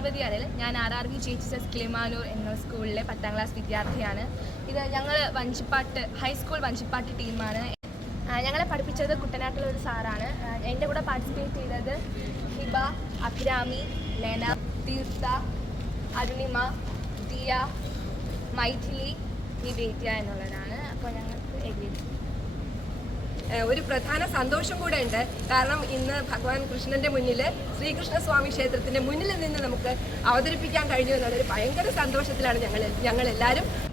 പാർവതി അരൽ ഞാൻ R R V G H S Kilimanoor എന്ന സ്കൂളിലെ പത്താം ക്ലാസ് വിദ്യാർത്ഥിയാണ്. ഇത് ഞങ്ങൾ വഞ്ചിപ്പാട്ട് ഹൈസ്കൂൾ വഞ്ചിപ്പാട്ട് ടീമാണ്. ഞങ്ങളെ പഠിപ്പിച്ചത് കുട്ടനാട്ടിലെ ഒരു സാറാണ് എന്റെ കൂടെ പാർട്ടിസിപ്പേറ്റ് ചെയ്തത് ഹിബ അഭിരാമി ലെന തീർത്ഥ അരുണിമ ദിയ മൈഥിലി നിവേദ്യ എന്നുള്ളതാണ് അപ്പോൾ ഞങ്ങൾക്ക് ഏഹ് ഒരു പ്രധാന സന്തോഷം കൂടെ ഉണ്ട് കാരണം ഇന്ന് ഭഗവാൻ കൃഷ്ണന്റെ മുന്നിൽ ശ്രീകൃഷ്ണസ്വാമി ക്ഷേത്രത്തിന്റെ മുന്നിൽ നിന്ന് നമുക്ക് അവതരിപ്പിക്കാൻ കഴിഞ്ഞു എന്നുള്ളൊരു ഭയങ്കര സന്തോഷത്തിലാണ് ഞങ്ങൾ ഞങ്ങൾ എല്ലാവരും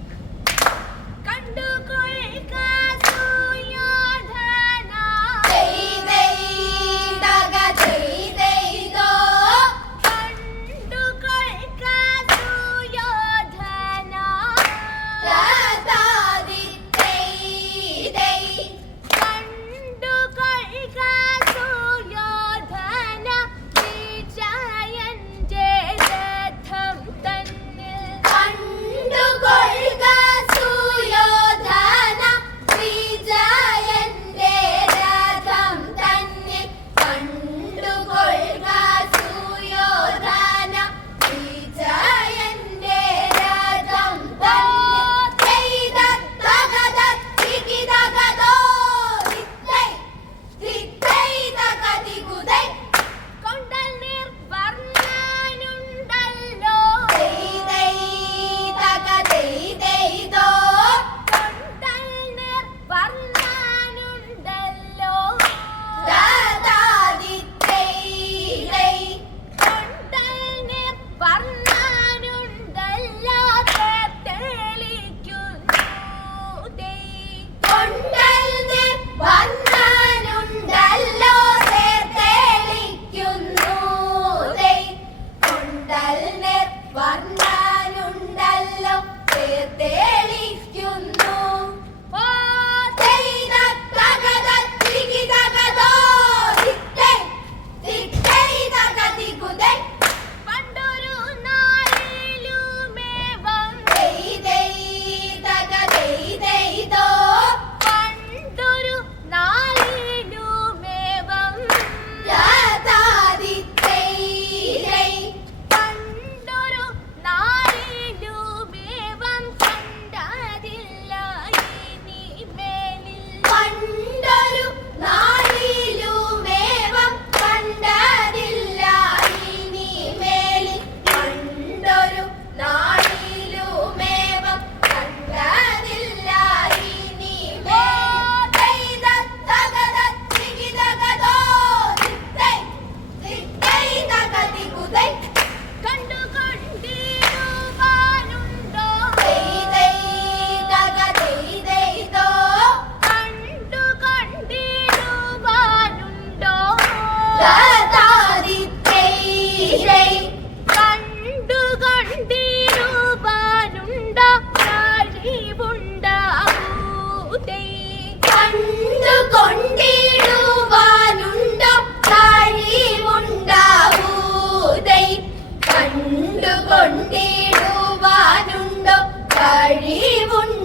കണ്ടുകൊണ്ടിടുവാനുണ്ടോ? കഴിവുണ്ട്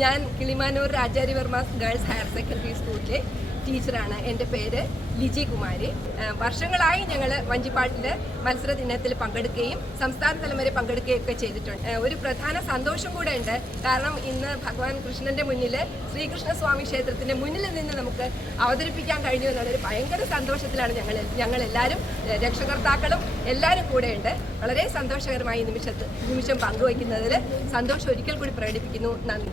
ഞാൻ കിളിമാനൂർ രാജാരി വർമാസ് ഗേൾസ് ഹയർ സെക്കൻഡറി സ്കൂളിലെ ടീച്ചറാണ് എന്റെ പേര് ലിജി കുമാരി. വർഷങ്ങളായി ഞങ്ങൾ വഞ്ചിപ്പാട്ടിൽ മത്സര ദിനത്തിൽ പങ്കെടുക്കുകയും സംസ്ഥാന തലം വരെ പങ്കെടുക്കുകയും ഒക്കെ ചെയ്തിട്ടുണ്ട് ഒരു പ്രധാന സന്തോഷം കൂടെ ഉണ്ട്. കാരണം ഇന്ന് ഭഗവാൻ കൃഷ്ണന്റെ മുന്നിൽ ശ്രീകൃഷ്ണസ്വാമി ക്ഷേത്രത്തിന്റെ മുന്നിൽ നിന്ന് നമുക്ക് അവതരിപ്പിക്കാൻ കഴിഞ്ഞു എന്നുള്ളൊരു ഭയങ്കര സന്തോഷത്തിലാണ് ഞങ്ങൾ എല്ലാവരും രക്ഷകർത്താക്കളും എല്ലാവരും കൂടെയുണ്ട് വളരെ സന്തോഷകരമായ നിമിഷത്ത് നിമിഷം പങ്കുവയ്ക്കുന്നതിൽ സന്തോഷം ഒരിക്കൽ കൂടി പ്രകടിപ്പിക്കുന്നു. നന്ദി.